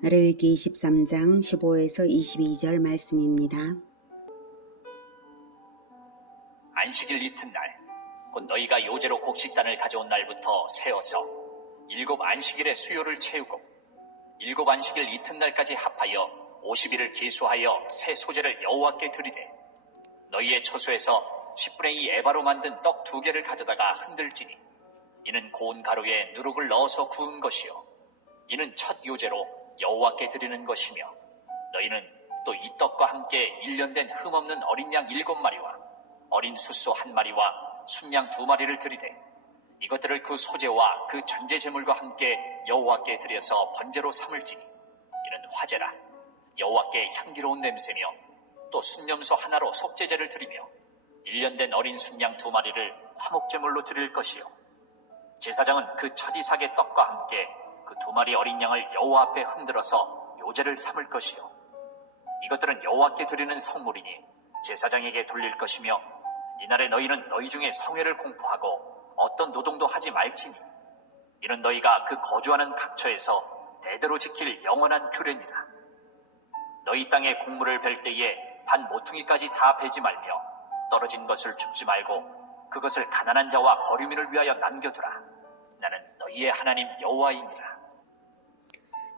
레위기 23장 15에서 22절 말씀입니다. 안식일 이튿날 곧 너희가 요제로 곡식단을 가져온 날부터 세어서 7 안식일의 수요를 채우고 7 안식일 이튿날까지 합하여 50일을 기수하여 새 소제를 여호와께 드리되 너희의 처소에서 10분의 2 에바로 만든 떡 2개를 가져다가 흔들지니 이는 고운 가루에 누룩을 넣어서 구운 것이요 이는 첫 요제로 여호와께 드리는 것이며 너희는 또 이 떡과 함께 1년 된 흠없는 어린 양 7마리와 어린 숫소 1마리와 순양 2마리를 드리되 이것들을 그 소제와 그 전제 제물과 함께 여호와께 드려서 번제로 삼을지니 이는 화제라 여호와께 향기로운 냄새며 또 순념소 하나로 속죄제를 드리며 1년 된 어린 순양 2마리를 화목제물로 드릴 것이요 제사장은 그 첫 이삭의 떡과 함께 그 2마리 어린 양을 여호와 앞에 흔들어서 요제를 삼을 것이요 이것들은 여호와께 드리는 성물이니 제사장에게 돌릴 것이며 이날에 너희는 너희 중에 성회를 공포하고 어떤 노동도 하지 말지니 이는 너희가 그 거주하는 각처에서 대대로 지킬 영원한 규례니라. 너희 땅에 곡물을 벨 때에 반 모퉁이까지 다 베지 말며 떨어진 것을 줍지 말고 그것을 가난한 자와 거류민을 위하여 남겨두라. 나는 너희의 하나님 여호와이니라.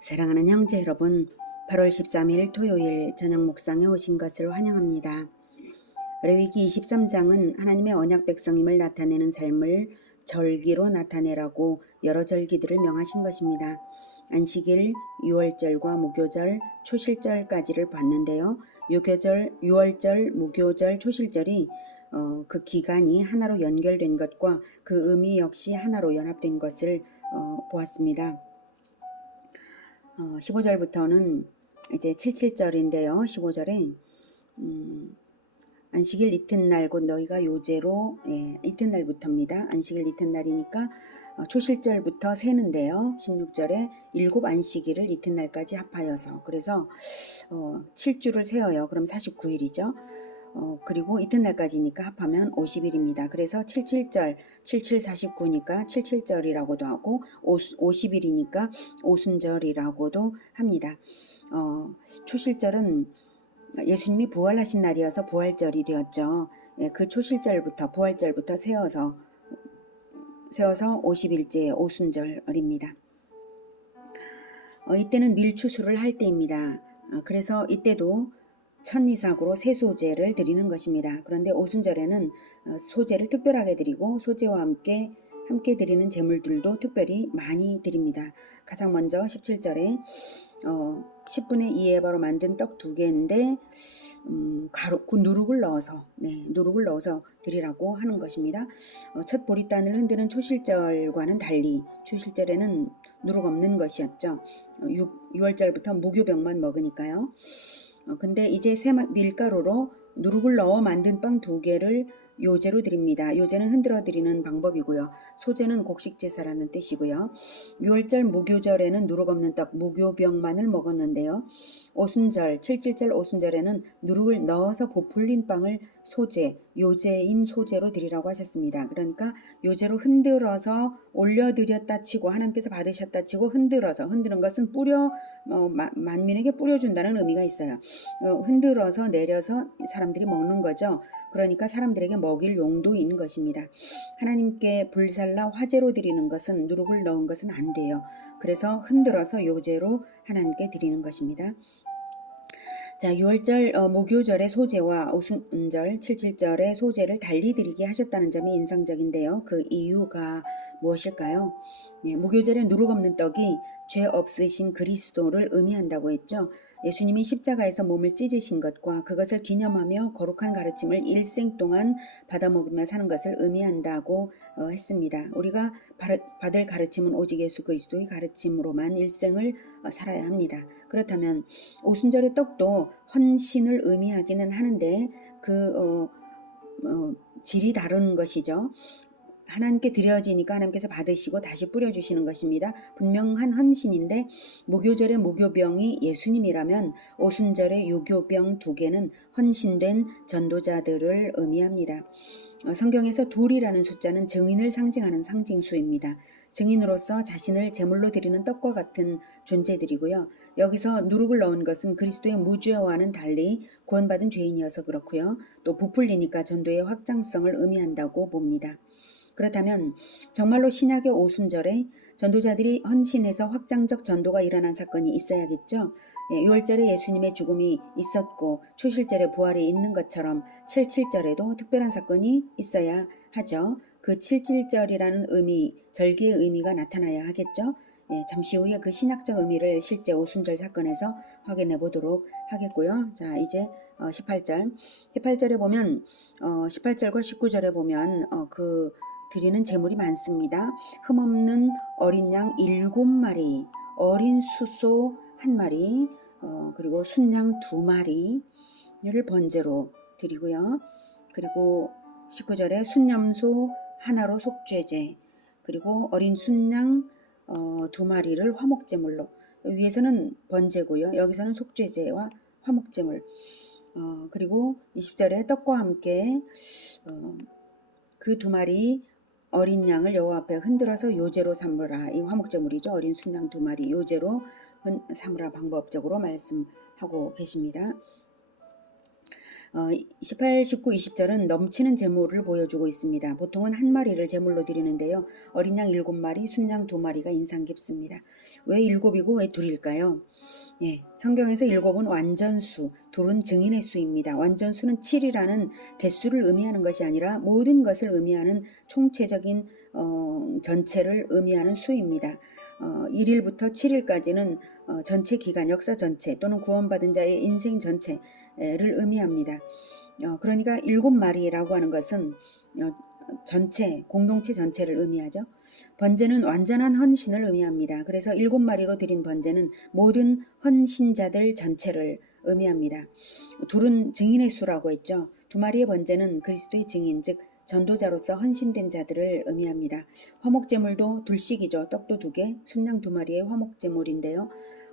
사랑하는 형제 여러분, 8월 13일 토요일 저녁 묵상에 오신 것을 환영합니다. 레위기 23장은 하나님의 언약 백성임을 나타내는 삶을 절기로 나타내라고 여러 절기들을 명하신 것입니다. 안식일, 유월절과 무교절, 초실절까지를 봤는데요. 유월절, 무교절, 초실절이 그 기간이 하나로 연결된 것과 그 의미 역시 하나로 연합된 것을 보았습니다. 15절부터는 이제 77절인데요. 15절에 안식일 이튿날 곧 너희가 요제로 이튿날부터입니다. 안식일 이튿날이니까 초실절부터 세는데요. 16절에 7 안식일을 이튿날까지 합하여서 그래서 7주를 세어요. 그럼 49일이죠. 그리고 이튿날까지니까 합하면 50일입니다. 그래서 77절, 7749니까 77절이라고도 하고 50일이니까 오순절이라고도 합니다. 초실절은 예수님이 부활하신 날이어서 부활절이 되었죠. 그 초실절부터 부활절부터 세어서 50일째 오순절입니다. 이때는 밀추수를 할 때입니다. 그래서 이때도 천이삭으로 새 소제를 드리는 것입니다. 그런데 오순절에는 소제를 특별하게 드리고 소제와 함께 드리는 제물들도 특별히 많이 드립니다. 가장 먼저 17절에 10분의 2 에바로 만든 떡 2개인데 누룩을 넣어서 드리라고 하는 것입니다. 첫 보리단을 흔드는 초실절과는 달리 초실절에는 누룩 없는 것이었죠. 6월절부터 무교병만 먹으니까요. 근데 이제 새 밀가루로 누룩을 넣어 만든 빵 2개를 요제로 드립니다. 요제는 흔들어 드리는 방법이고요. 소제는 곡식 제사라는 뜻이고요. 6월절 무교절에는 누룩 없는 떡 무교병만을 먹었는데요. 오순절 77절 오순절에는 누룩을 넣어서 부풀린 빵을 소제, 요제인 소제로 드리라고 하셨습니다. 그러니까 요제로 흔들어서 올려드렸다 치고 하나님께서 받으셨다 치고 흔드는 것은 만민에게 뿌려준다는 의미가 있어요. 흔들어서 내려서 사람들이 먹는 거죠. 그러니까 사람들에게 먹일 용도인 것입니다. 하나님께 불살라 화제로 드리는 것은 누룩을 넣은 것은 안 돼요. 그래서 흔들어서 요제로 하나님께 드리는 것입니다. 자, 6월절 무교절의 소제와 오순절 77절의 소제를 달리 드리게 하셨다는 점이 인상적인데요. 그 이유가 무엇일까요? 무교절에 누룩 없는 떡이 죄 없으신 그리스도를 의미한다고 했죠. 예수님이 십자가에서 몸을 찢으신 것과 그것을 기념하며 거룩한 가르침을 일생 동안 받아먹으며 사는 것을 의미한다고 했습니다. 우리가 받을 가르침은 오직 예수 그리스도의 가르침으로만 일생을 살아야 합니다. 그렇다면 오순절의 떡도 헌신을 의미하기는 하는데 질이 다른 것이죠. 하나님께 드려지니까 하나님께서 받으시고 다시 뿌려주시는 것입니다. 분명한 헌신인데 무교절의 무교병이 예수님이라면 오순절의 유교병 2개는 헌신된 전도자들을 의미합니다. 성경에서 2이라는 숫자는 증인을 상징하는 상징수입니다. 증인으로서 자신을 제물로 드리는 떡과 같은 존재들이고요. 여기서 누룩을 넣은 것은 그리스도의 무죄와는 달리 구원받은 죄인이어서 그렇고요. 또 부풀리니까 전도의 확장성을 의미한다고 봅니다. 그렇다면 정말로 신약의 오순절에 전도자들이 헌신해서 확장적 전도가 일어난 사건이 있어야겠죠. 유월절에 예수님의 죽음이 있었고 초실절에 부활이 있는 것처럼 77절에도 특별한 사건이 있어야 하죠. 그 77절이라는 의미, 절기의 의미가 나타나야 하겠죠. 잠시 후에 그 신학적 의미를 실제 오순절 사건에서 확인해 보도록 하겠고요. 자, 이제 18절. 18절에 보면 18절과 19절에 보면 그 드리는 제물이 많습니다. 흠없는 어린 양 7마리, 어린 수소 1마리, 그리고 순양 2마리를 번제로 드리고요. 그리고 19절에 순염소 하나로 속죄제, 그리고 어린 순양 2마리를 화목제물로, 위에서는 번제고요. 여기서는 속죄제와 화목제물. 그리고 20절에 떡과 함께 그 2마리 어린 양을 여호와 앞에 흔들어서 요제로 삼으라. 이 화목제물이죠. 어린 순양 2마리 요제로 삼으라 방법적으로 말씀하고 계십니다. 18, 19, 20절은 넘치는 제물을 보여주고 있습니다. 보통은 1마리를 제물로 드리는데요. 어린 양 7마리, 순양 2마리가 인상 깊습니다. 왜 7이고 왜 2일까요? 성경에서 7은 완전수, 2은 증인의 수입니다. 완전수는 7이라는 개수를 의미하는 것이 아니라 모든 것을 의미하는 총체적인 전체를 의미하는 수입니다. 1일부터 7일까지는 전체 기간, 역사 전체 또는 구원받은 자의 인생 전체를 의미합니다. 그러니까 7마리라고 하는 것은 전체, 공동체 전체를 의미하죠. 번제는 완전한 헌신을 의미합니다. 그래서 7마리로 드린 번제는 모든 헌신자들 전체를 의미합니다. 2은 증인의 수라고 했죠. 2마리의 번제는 그리스도의 증인, 즉 전도자로서 헌신된 자들을 의미합니다. 화목제물도 둘씩이죠. 떡도 2개, 순양 2마리의 화목제물인데요.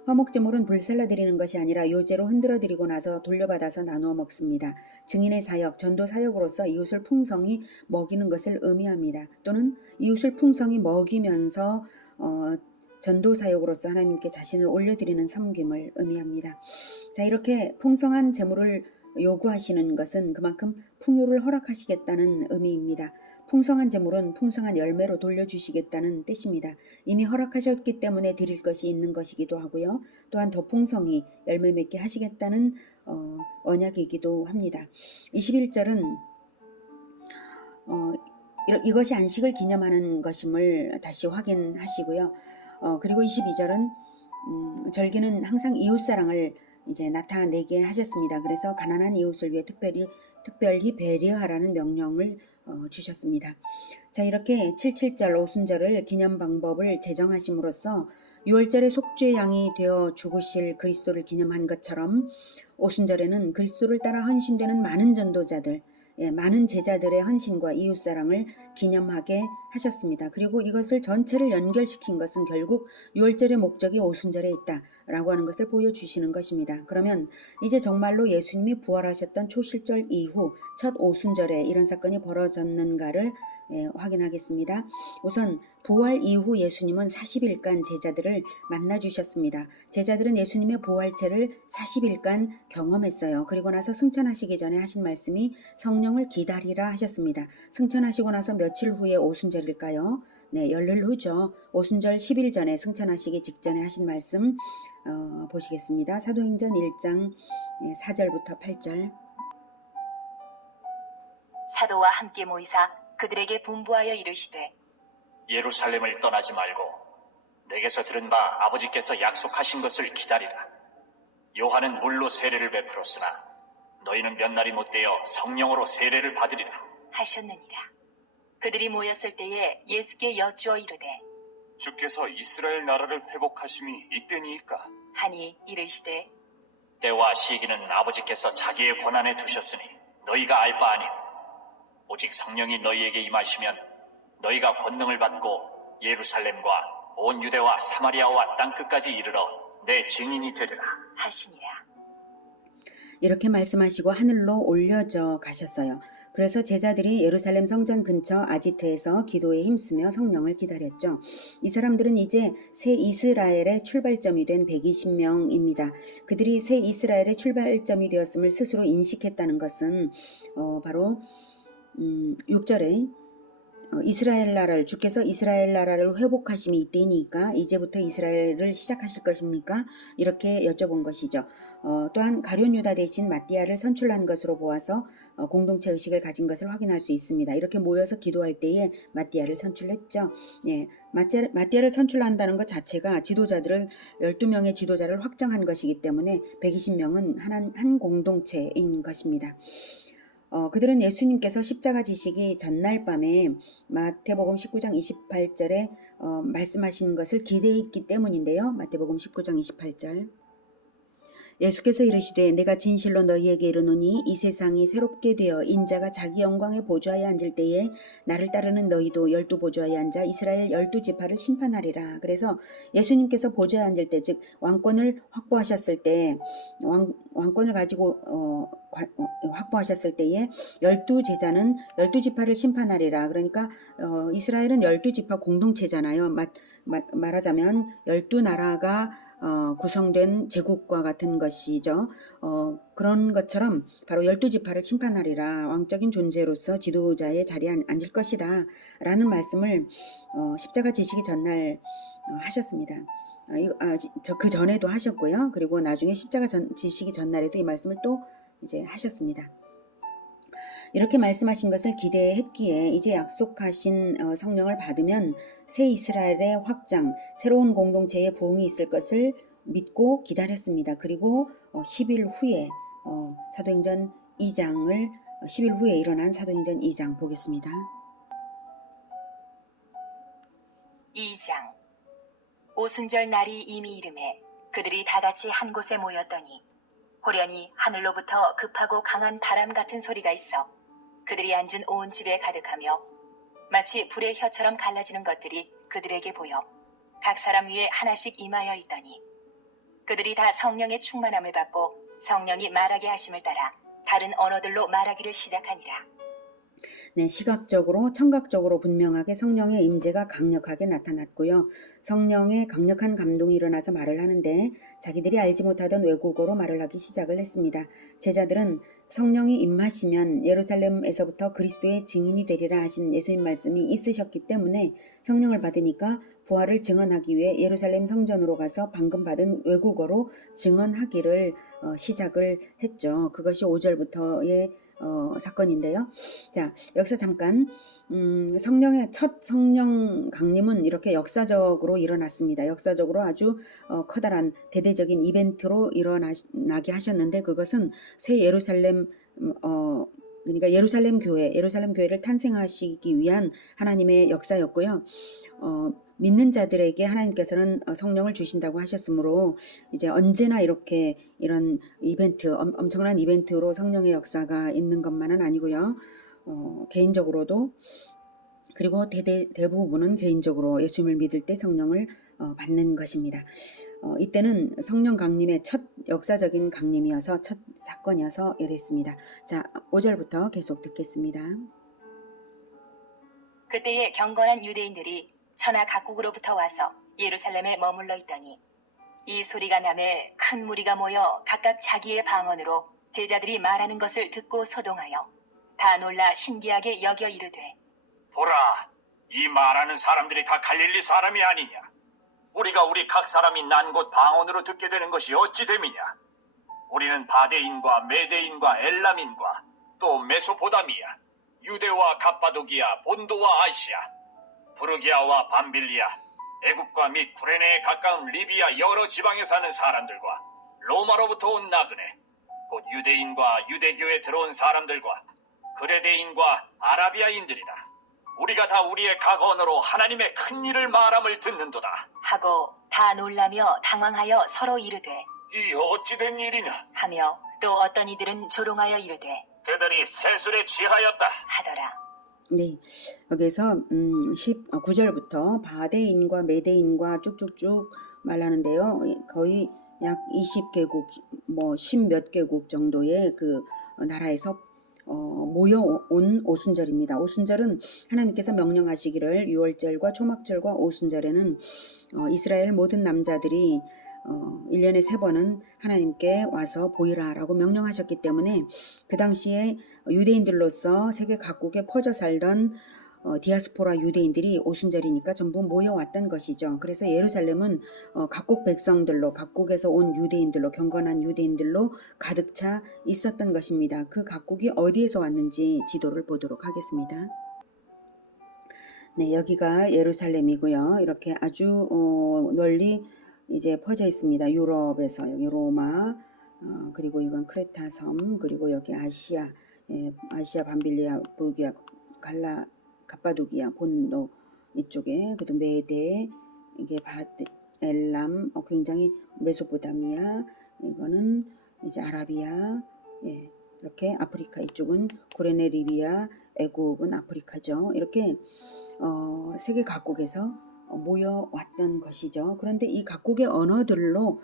화목제물은 불살라 드리는 것이 아니라 요제로 흔들어 드리고 나서 돌려받아서 나누어 먹습니다. 증인의 사역, 전도 사역으로서 이웃을 풍성히 먹이는 것을 의미합니다. 또는 이웃을 풍성히 먹이면서 전도 사역으로서 하나님께 자신을 올려드리는 섬김을 의미합니다. 자, 이렇게 풍성한 제물을 요구하시는 것은 그만큼 풍요를 허락하시겠다는 의미입니다. 풍성한 제물은 풍성한 열매로 돌려주시겠다는 뜻입니다. 이미 허락하셨기 때문에 드릴 것이 있는 것이기도 하고요. 또한 더 풍성히 열매 맺게 하시겠다는 언약이기도 합니다. 21절은 이것이 안식을 기념하는 것임을 다시 확인하시고요. 그리고 22절은 절기는 항상 이웃사랑을 이제 나타내게 하셨습니다. 그래서 가난한 이웃을 위해 특별히 배려하라는 명령을 주셨습니다. 자, 이렇게 77절 오순절을 기념 방법을 제정하심으로써 6월절에 속죄 양이 되어 죽으실 그리스도를 기념한 것처럼 오순절에는 그리스도를 따라 헌신되는 많은 전도자들, 많은 제자들의 헌신과 이웃사랑을 기념하게 하셨습니다. 그리고 이것을 전체를 연결시킨 것은 결국 6월절의 목적이 오순절에 있다라고 하는 것을 보여주시는 것입니다. 그러면 이제 정말로 예수님이 부활하셨던 초실절 이후 첫 오순절에 이런 사건이 벌어졌는가를 확인하겠습니다. 우선 부활 이후 예수님은 40일간 제자들을 만나주셨습니다. 제자들은 예수님의 부활체를 40일간 경험했어요. 그리고 나서 승천하시기 전에 하신 말씀이 성령을 기다리라 하셨습니다. 승천하시고 나서 며칠 후에 오순절일까요? 열흘 후죠. 오순절 10일 전에 승천하시기 직전에 하신 말씀 보시겠습니다. 사도행전 1장 4절부터 8절. 사도와 함께 모이사 그들에게 분부하여 이르시되 예루살렘을 떠나지 말고 내게서 들은 바 아버지께서 약속하신 것을 기다리라. 요한은 물로 세례를 베풀었으나 너희는 몇 날이 못되어 성령으로 세례를 받으리라 하셨느니라. 그들이 모였을 때에 예수께 여쭈어 이르되 주께서 이스라엘 나라를 회복하심이 이때니이까? 하니 이르시되 때와 시기는 아버지께서 자기의 권한에 두셨으니 너희가 알 바 아니오. 오직 성령이 너희에게 임하시면 너희가 권능을 받고 예루살렘과 온 유대와 사마리아와 땅끝까지 이르러 내 증인이 되리라 하시니라. 이렇게 말씀하시고 하늘로 올려져 가셨어요. 그래서 제자들이 예루살렘 성전 근처 아지트에서 기도에 힘쓰며 성령을 기다렸죠. 이 사람들은 이제 새 이스라엘의 출발점이 된 120명입니다. 그들이 새 이스라엘의 출발점이 되었음을 스스로 인식했다는 것은 바로 6절에 이스라엘 나라를 주께서 이스라엘 나라를 회복하심이 이때니까 이제부터 이스라엘을 시작하실 것입니까? 이렇게 여쭤본 것이죠. 또한 가룟 유다 대신 마띠아를 선출한 것으로 보아서 공동체 의식을 가진 것을 확인할 수 있습니다. 이렇게 모여서 기도할 때에 마띠아를 선출했죠. 예, 마띠아를 선출한다는 것 자체가 지도자들을 12명의 지도자를 확정한 것이기 때문에 120명은 한 공동체인 것입니다. 그들은 예수님께서 십자가 지시기 전날 밤에 마태복음 19장 28절에 말씀하신 것을 기대했기 때문인데요. 마태복음 19장 28절. 예수께서 이르시되 내가 진실로 너희에게 이르노니 이 세상이 새롭게 되어 인자가 자기 영광의 보좌에 앉을 때에 나를 따르는 너희도 12 보좌에 앉아 이스라엘 12지파를 심판하리라. 그래서 예수님께서 보좌에 앉을 때, 즉 왕권을 확보하셨을 때, 왕권을 가지고 확보하셨을 때에 12제자는 12지파를 심판하리라. 그러니까 이스라엘은 12지파 공동체잖아요. 말하자면 12나라가 구성된 제국과 같은 것이죠. 그런 것처럼 바로 12지파를 심판하리라. 왕적인 존재로서 지도자의 자리에 앉을 것이다. 라는 말씀을 십자가 지시기 전날 하셨습니다. 그 전에도 하셨고요. 그리고 나중에 십자가 지시기 전날에도 이 말씀을 또 이제 하셨습니다. 이렇게 말씀하신 것을 기대했기에 이제 약속하신 성령을 받으면 새 이스라엘의 확장, 새로운 공동체의 부흥이 있을 것을 믿고 기다렸습니다. 그리고 10일 후에 사도행전 2장을 10일 후에 일어난 사도행전 2장 보겠습니다. 2장. 오순절 날이 이미 이름에 그들이 다 같이 한 곳에 모였더니 호련히 하늘로부터 급하고 강한 바람 같은 소리가 있어 그들이 앉은 온 집에 가득하며 마치 불의 혀처럼 갈라지는 것들이 그들에게 보여 각 사람 위에 하나씩 임하여 있더니 그들이 다 성령의 충만함을 받고 성령이 말하게 하심을 따라 다른 언어들로 말하기를 시작하니라. 네, 시각적으로 청각적으로 분명하게 성령의 임재가 강력하게 나타났고요. 성령의 강력한 감동이 일어나서 말을 하는데 자기들이 알지 못하던 외국어로 말을 하기 시작을 했습니다. 제자들은 성령이 임하시면 예루살렘에서부터 그리스도의 증인이 되리라 하신 예수님 말씀이 있으셨기 때문에 성령을 받으니까 부활을 증언하기 위해 예루살렘 성전으로 가서 방금 받은 외국어로 증언하기를 시작을 했죠. 그것이 5절부터의 사건인데요. 자, 여기서 잠깐 성령의 첫 성령 강림은 이렇게 역사적으로 일어났습니다. 역사적으로 아주 커다란 대대적인 이벤트로 일어나게 하셨는데 그것은 새 예루살렘 그러니까 예루살렘 교회를 탄생하시기 위한 하나님의 역사였고요. 믿는 자들에게 하나님께서는 성령을 주신다고 하셨으므로 이제 언제나 이렇게 이런 이벤트, 엄청난 이벤트로 성령의 역사가 있는 것만은 아니고요. 개인적으로도 그리고 대부분은 개인적으로 예수님을 믿을 때 성령을 받는 것입니다. 이때는 성령 강림의 첫 역사적인 강림이어서 첫 사건이어서 이랬습니다. 자, 5절부터 계속 듣겠습니다. 그때에 경건한 유대인들이 천하 각국으로부터 와서 예루살렘에 머물러 있더니 이 소리가 나매 큰 무리가 모여 각각 자기의 방언으로 제자들이 말하는 것을 듣고 소동하여 다 놀라 신기하게 여겨 이르되 보라, 이 말하는 사람들이 다 갈릴리 사람이 아니냐? 우리가 우리 각 사람이 난 곳 방언으로 듣게 되는 것이 어찌 됨이냐? 우리는 바데인과 메데인과 엘람인과 또 메소포다미아, 유대와 갑바도기아, 본도와 아시아, 부르기아와 밤빌리아, 애굽과 및 구레네에 가까운 리비아 여러 지방에 사는 사람들과 로마로부터 온 나그네, 곧 유대인과 유대교에 들어온 사람들과 그레데인과 아라비아인들이라. 우리가 다 우리의 각 언어로 하나님의 큰 일을 말함을 듣는도다. 하고 다 놀라며 당황하여 서로 이르되 이 어찌 된 일이냐? 하며 또 어떤 이들은 조롱하여 이르되 그들이 세술에 취하였다 하더라. 네, 여기서 19절부터 바데인과 메데인과 쭉쭉쭉 말하는데요. 거의 약 20개국, 뭐 10몇 개국 정도의 그 나라에서 모여온 오순절입니다. 오순절은 하나님께서 명령하시기를 유월절과 초막절과 오순절에는 이스라엘 모든 남자들이 1년에 3번은 하나님께 와서 보이라라고 명령하셨기 때문에 그 당시에 유대인들로서 세계 각국에 퍼져 살던 디아스포라 유대인들이 오순절이니까 전부 모여왔던 것이죠. 그래서 예루살렘은 각국 백성들로, 각국에서 온 유대인들로, 경건한 유대인들로 가득 차 있었던 것입니다. 그 각국이 어디에서 왔는지 지도를 보도록 하겠습니다. 네, 여기가 예루살렘이고요. 이렇게 아주 널리 이제 퍼져 있습니다. 유럽에서 여기 로마, 그리고 이건 크레타 섬, 그리고 여기 아시아, 아시아 밤빌리아, 부르기아, 가빠도기아, 본도 이쪽에, 그도 메데, 이게 엘람, 굉장히 메소포타미아, 이거는 이제 아라비아, 이렇게 아프리카 이쪽은 구레네 리비아, 애굽은 아프리카죠. 이렇게 세계 각국에서 모여왔던 것이죠. 그런데 이 각국의 언어들로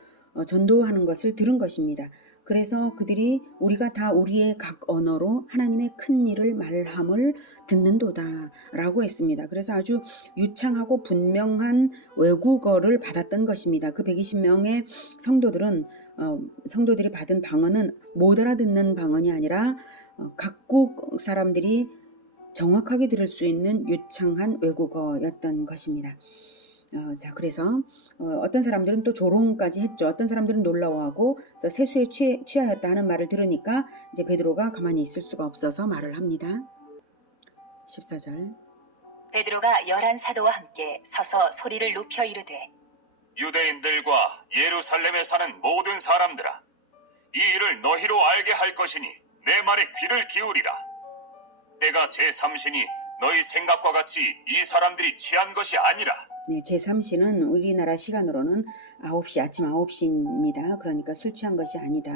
전도하는 것을 들은 것입니다. 그래서 그들이 우리가 다 우리의 각 언어로 하나님의 큰 일을 말함을 듣는도다 라고 했습니다. 그래서 아주 유창하고 분명한 외국어를 받았던 것입니다. 그 120명의 성도들이 받은 방언은 못 알아듣는 방언이 아니라 각국 사람들이 정확하게 들을 수 있는 유창한 외국어였던 것입니다. 자, 그래서 어떤 사람들은 또 조롱까지 했죠. 어떤 사람들은 놀라워하고 세수에 취하였다 하는 말을 들으니까 이제 베드로가 가만히 있을 수가 없어서 말을 합니다. 14절. 베드로가 11사도와 함께 서서 소리를 높여 이르되 유대인들과 예루살렘에 사는 모든 사람들아, 이 일을 너희로 알게 할 것이니 내 말에 귀를 기울이라. 때가 제3신이 너희 생각과 같이 이 사람들이 취한 것이 아니라. 네, 제3시는 우리나라 시간으로는 9시, 아침 9시입니다. 그러니까 술 취한 것이 아니다.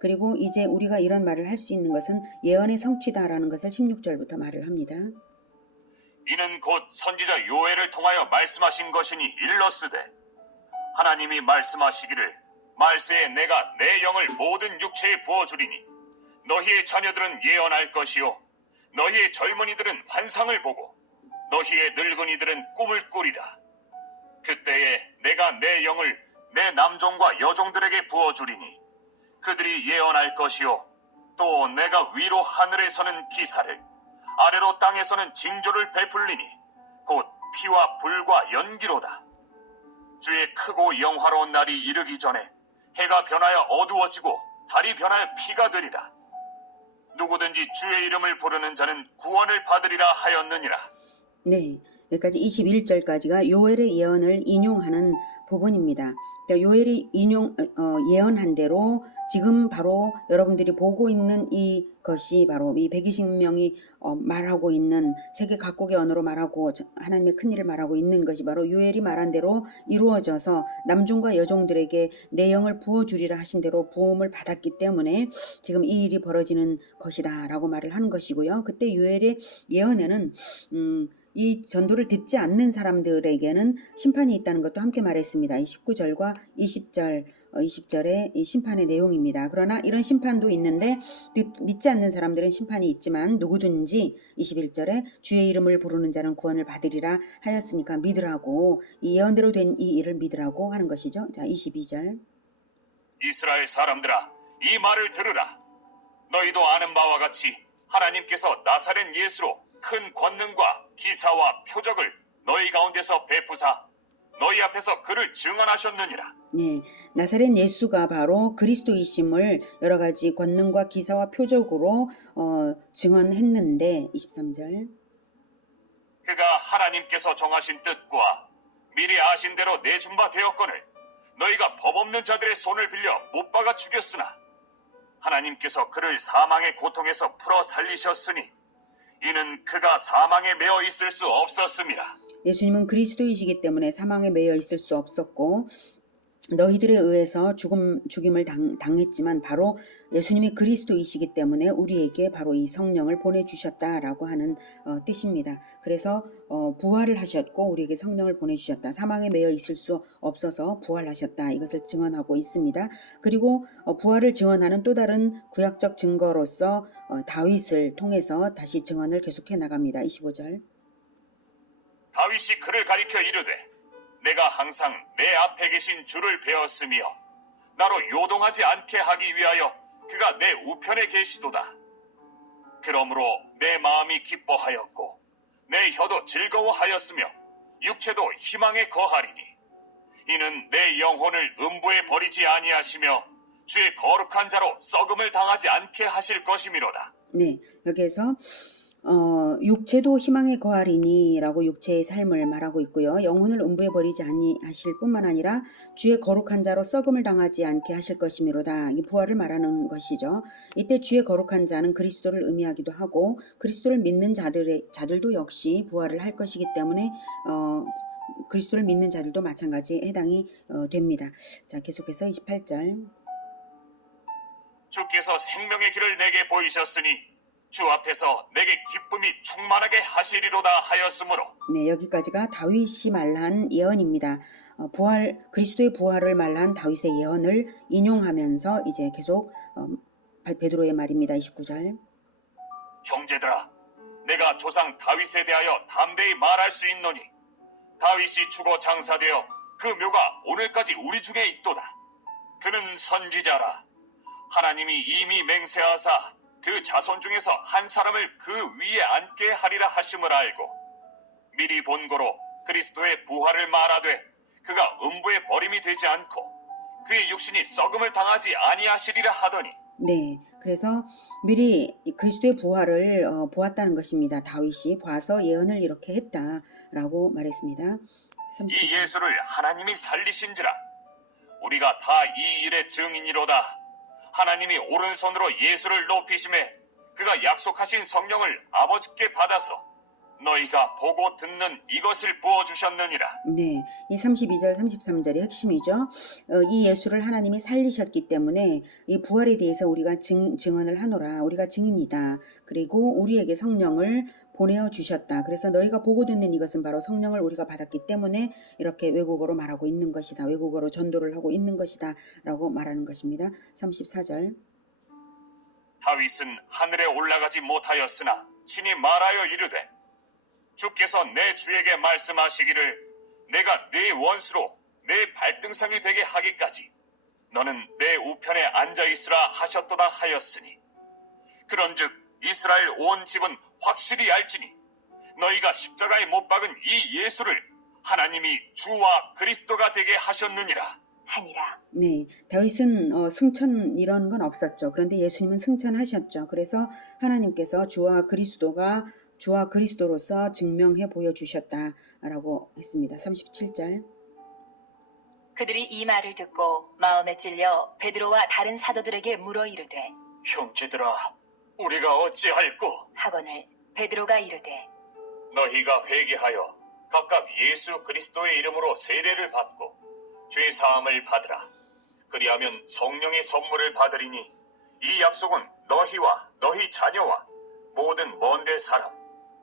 그리고 이제 우리가 이런 말을 할 수 있는 것은 예언의 성취다라는 것을 16절부터 말을 합니다. 이는 곧 선지자 요엘을 통하여 말씀하신 것이니 일러스되, 하나님이 말씀하시기를 말세에 내가 내 영을 모든 육체에 부어주리니 너희의 자녀들은 예언할 것이요 너희의 젊은이들은 환상을 보고 너희의 늙은이들은 꿈을 꾸리라. 그때에 내가 내 영을 내 남종과 여종들에게 부어주리니 그들이 예언할 것이요 또 내가 위로 하늘에서는 기사를 아래로 땅에서는 징조를 베풀리니 곧 피와 불과 연기로다. 주의 크고 영화로운 날이 이르기 전에 해가 변하여 어두워지고 달이 변하여 피가 되리라. 누구든지 주의 이름을 부르는 자는 구원을 받으리라 하였느니라. 네, 여기까지 21절까지가 요엘의 예언을 인용하는 부분입니다. 그러니까 요엘이 예언한 대로 지금 바로 여러분들이 보고 있는 이것이 바로 이 120명이 말하고 있는 세계 각국의 언어로 말하고 하나님의 큰 일을 말하고 있는 것이 바로 요엘이 말한 대로 이루어져서 남종과 여종들에게 내 영을 부어주리라 하신 대로 부음을 받았기 때문에 지금 이 일이 벌어지는 것이다 라고 말을 하는 것이고요. 그때 요엘의 예언에는 이 전도를 듣지 않는 사람들에게는 심판이 있다는 것도 함께 말했습니다. 19절과 20절의 이 심판의 내용입니다. 그러나 이런 심판도 있는데 믿지 않는 사람들은 심판이 있지만 누구든지 21절에 주의 이름을 부르는 자는 구원을 받으리라 하였으니까 믿으라고 이 예언대로 된 이 일을 믿으라고 하는 것이죠. 자, 22절. 이스라엘 사람들아, 이 말을 들으라. 너희도 아는 바와 같이 하나님께서 나사렛 예수로 큰 권능과 기사와 표적을 너희 가운데서 베푸사 너희 앞에서 그를 증언하셨느니라. 네, 나사렛 예수가 바로 그리스도이심을 여러 가지 권능과 기사와 표적으로 증언했는데 23절. 그가 하나님께서 정하신 뜻과 미리 아신 대로 내준 바 되었거늘 너희가 법 없는 자들의 손을 빌려 못 박아 죽였으나 하나님께서 그를 사망의 고통에서 풀어 살리셨으니 이는 그가 사망에 매어 있을 수 없었음이라. 예수님은 그리스도이시기 때문에 사망에 매여 있을 수 없었고 너희들에 의해서 죽임을 당했지만 바로 예수님이 그리스도이시기 때문에 우리에게 바로 이 성령을 보내주셨다라고 하는 뜻입니다. 그래서 부활을 하셨고 우리에게 성령을 보내주셨다. 사망에 매여 있을 수 없어서 부활하셨다. 이것을 증언하고 있습니다. 그리고 부활을 증언하는 또 다른 구약적 증거로서 다윗을 통해서 다시 증언을 계속해 나갑니다. 25절. 다윗이 그를 가리켜 이르되 내가 항상 내 앞에 계신 주를 배웠으며 나로 요동하지 않게 하기 위하여 그가 내 우편에 계시도다. 그러므로 내 마음이 기뻐하였고 내 혀도 즐거워하였으며 육체도 희망에 거하리니 이는 내 영혼을 음부에 버리지 아니하시며 주의 거룩한 자로 썩음을 당하지 않게 하실 것이미로다. 네, 여기에서 육체도 희망에 거하리니 라고 육체의 삶을 말하고 있고요. 영혼을 음부에 버리지 아니하실 뿐만 아니라 주의 거룩한 자로 썩음을 당하지 않게 하실 것이미로다. 이 부활을 말하는 것이죠. 이때 주의 거룩한 자는 그리스도를 의미하기도 하고 그리스도를 믿는 자들도 역시 부활을 할 것이기 때문에 그리스도를 믿는 자들도 마찬가지 해당이 됩니다. 자, 계속해서 28절. 주께서 생명의 길을 내게 보이셨으니 주 앞에서 내게 기쁨이 충만하게 하시리로다 하였으므로. 네, 여기까지가 다윗이 말한 예언입니다. 그리스도의 부활을 말한 다윗의 예언을 인용하면서 이제 계속 베드로의 말입니다. 29절. 형제들아, 내가 조상 다윗에 대하여 담대히 말할 수 있노니 다윗이 죽어 장사되어 그 묘가 오늘까지 우리 중에 있도다. 그는 선지자라. 하나님이 이미 맹세하사 그 자손 중에서 한 사람을 그 위에 앉게 하리라 하심을 알고 미리 본고로 그리스도의 부활을 말하되 그가 음부에 버림이 되지 않고 그의 육신이 썩음을 당하지 아니하시리라 하더니. 네, 그래서 미리 그리스도의 부활을 보았다는 것입니다. 다윗이 봐서 예언을 이렇게 했다라고 말했습니다. 이 예수를 하나님이 살리신지라 우리가 다 이 일의 증인이로다. 하나님이 오른손으로 예수를 높이심에 그가 약속하신 성령을 아버지께 받아서 너희가 보고 듣는 이것을 부어주셨느니라. 네, 이 32절, 33절이 핵심이죠. 이 예수를 하나님이 살리셨기 때문에 이 부활에 대해서 우리가 증언을 하노라. 우리가 증인이다. 그리고 우리에게 성령을 보내어 주셨다. 그래서 너희가 보고 듣는 이것은 바로 성령을 우리가 받았기 때문에 이렇게 외국어로 말하고 있는 것이다. 외국어로 전도를 하고 있는 것이다. 라고 말하는 것입니다. 34절. 다윗은 하늘에 올라가지 못하였으나 신이 말하여 이르되 주께서 내 주에게 말씀하시기를 내가 네 원수로 내 발등상이 되게 하기까지 너는 내 우편에 앉아있으라 하셨도다 하였으니 그런즉 이스라엘 온 집은 확실히 알지니 너희가 십자가에 못 박은 이 예수를 하나님이 주와 그리스도가 되게 하셨느니라 하니라. 네, 다윗은 승천 이런 건 없었죠. 그런데 예수님은 승천하셨죠. 그래서 하나님께서 주와 그리스도로서 증명해 보여주셨다라고 했습니다. 37절. 그들이 이 말을 듣고 마음에 찔려 베드로와 다른 사도들에게 물어 이르되 형제들아 우리가 어찌할꼬 하거늘 베드로가 이르되 너희가 회개하여 각각 예수 그리스도의 이름으로 세례를 받고 죄 사함을 받으라. 그리하면 성령의 선물을 받으리니 이 약속은 너희와 너희 자녀와 모든 먼데 사람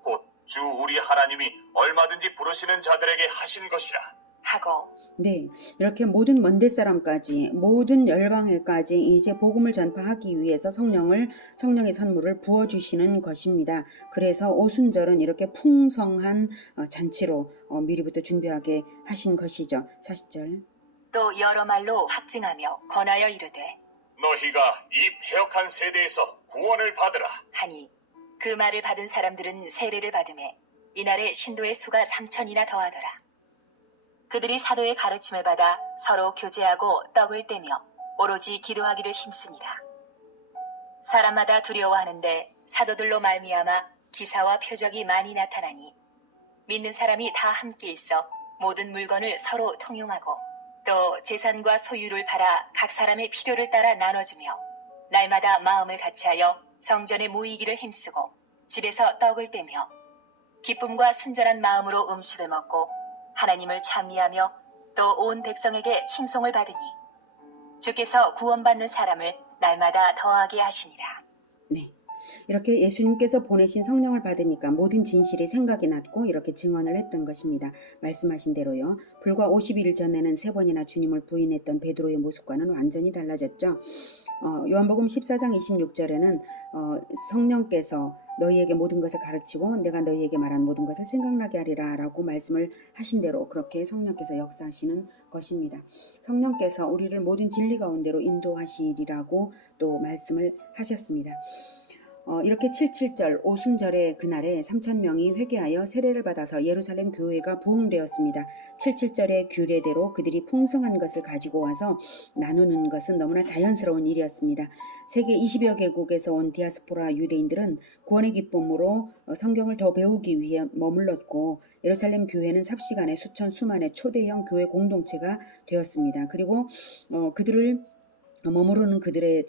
곧 주 우리 하나님이 얼마든지 부르시는 자들에게 하신 것이라. 하고 네, 이렇게 모든 먼데 사람까지 모든 열방에까지 이제 복음을 전파하기 위해서 성령의 선물을 부어주시는 것입니다. 그래서 오순절은 이렇게 풍성한 잔치로 미리부터 준비하게 하신 것이죠. 40절. 또 여러 말로 확증하며 권하여 이르되 너희가 이 패역한 세대에서 구원을 받으라. 하니 그 말을 받은 사람들은 세례를 받음에 이날에 신도의 수가 3,000이나 더하더라. 그들이 사도의 가르침을 받아 서로 교제하고 떡을 떼며 오로지 기도하기를 힘쓰니라. 사람마다 두려워하는데 사도들로 말미암아 기사와 표적이 많이 나타나니 믿는 사람이 다 함께 있어 모든 물건을 서로 통용하고 또 재산과 소유를 팔아 각 사람의 필요를 따라 나눠주며 날마다 마음을 같이하여 성전에 모이기를 힘쓰고 집에서 떡을 떼며 기쁨과 순전한 마음으로 음식을 먹고 하나님을 찬미하며 또 온 백성에게 칭송을 받으니 주께서 구원받는 사람을 날마다 더하게 하시니라. 네. 이렇게 예수님께서 보내신 성령을 받으니까 모든 진실이 생각이 났고 이렇게 증언을 했던 것입니다. 말씀하신 대로요. 불과 50일 전에는 3번이나 주님을 부인했던 베드로의 모습과는 완전히 달라졌죠. 요한복음 14장 26절에는 성령께서 너희에게 모든 것을 가르치고 내가 너희에게 말한 모든 것을 생각나게 하리라 라고 말씀을 하신 대로 그렇게 성령께서 역사하시는 것입니다. 성령께서 우리를 모든 진리 가운데로 인도하시리라고 또 말씀을 하셨습니다. 이렇게 77절 오순절의 그날에 3,000명이 회개하여 세례를 받아서 예루살렘 교회가 부흥되었습니다. 77절의 규례대로 그들이 풍성한 것을 가지고 와서 나누는 것은 너무나 자연스러운 일이었습니다. 세계 20여 개국에서 온 디아스포라 유대인들은 구원의 기쁨으로 성경을 더 배우기 위해 머물렀고 예루살렘 교회는 삽시간에 수만의 초대형 교회 공동체가 되었습니다. 그리고 그들을 머무르는 그들의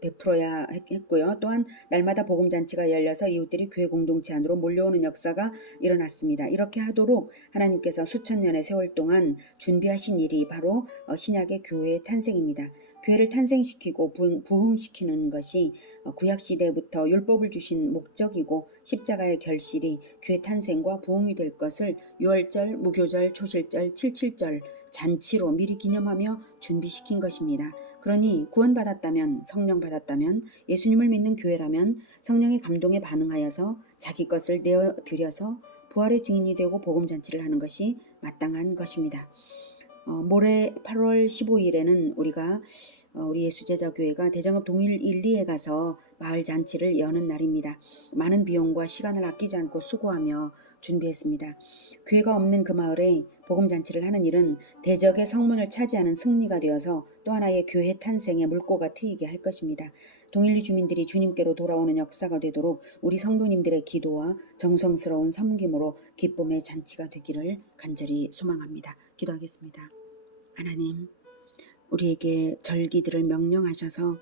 베풀어야 했고요. 또한 날마다 복음잔치가 열려서 이웃들이 교회 공동체 안으로 몰려오는 역사가 일어났습니다. 이렇게 하도록 하나님께서 수천 년의 세월 동안 준비하신 일이 바로 신약의 교회의 탄생입니다. 교회를 탄생시키고 부흥시키는 것이 구약시대부터 율법을 주신 목적이고 십자가의 결실이 교회 탄생과 부흥이 될 것을 유월절, 무교절, 초실절, 77절 잔치로 미리 기념하며 준비시킨 것입니다. 그러니 구원받았다면, 성령 받았다면, 예수님을 믿는 교회라면 성령의 감동에 반응하여서 자기 것을 내어드려서 부활의 증인이 되고 복음잔치를 하는 것이 마땅한 것입니다. 모레 8월 15일에는 우리가 우리 예수제자교회가 대정읍 동일 1, 2에 가서 마을 잔치를 여는 날입니다. 많은 비용과 시간을 아끼지 않고 수고하며 준비했습니다. 교회가 없는 그 마을에 복음잔치를 하는 일은 대적의 성문을 차지하는 승리가 되어서 또 하나의 교회 탄생의 물꼬가 트이게 할 것입니다. 동일리 주민들이 주님께로 돌아오는 역사가 되도록 우리 성도님들의 기도와 정성스러운 섬김으로 기쁨의 잔치가 되기를 간절히 소망합니다. 기도하겠습니다. 하나님, 우리에게 절기들을 명령하셔서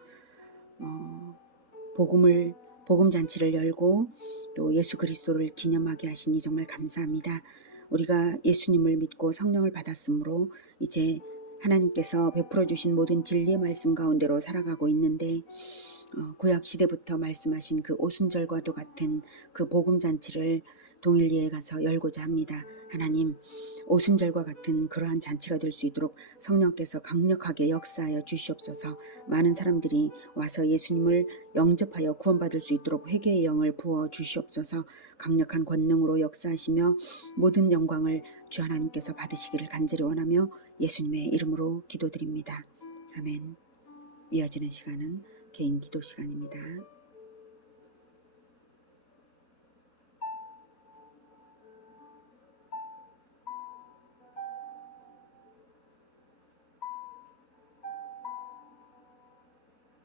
복음잔치를 열고 또 예수 그리스도를 기념하게 하시니 정말 감사합니다. 우리가 예수님을 믿고 성령을 받았으므로 이제 하나님께서 베풀어 주신 모든 진리의 말씀 가운데로 살아가고 있는데 구약 시대부터 말씀하신 그 오순절과도 같은 그 복음잔치를 동일리에 가서 열고자 합니다. 하나님, 오순절과 같은 그러한 잔치가 될 수 있도록 성령께서 강력하게 역사하여 주시옵소서. 많은 사람들이 와서 예수님을 영접하여 구원받을 수 있도록 회개의 영을 부어 주시옵소서. 강력한 권능으로 역사하시며 모든 영광을 주 하나님께서 받으시기를 간절히 원하며 예수님의 이름으로 기도드립니다. 아멘. 이어지는 시간은 개인 기도 시간입니다.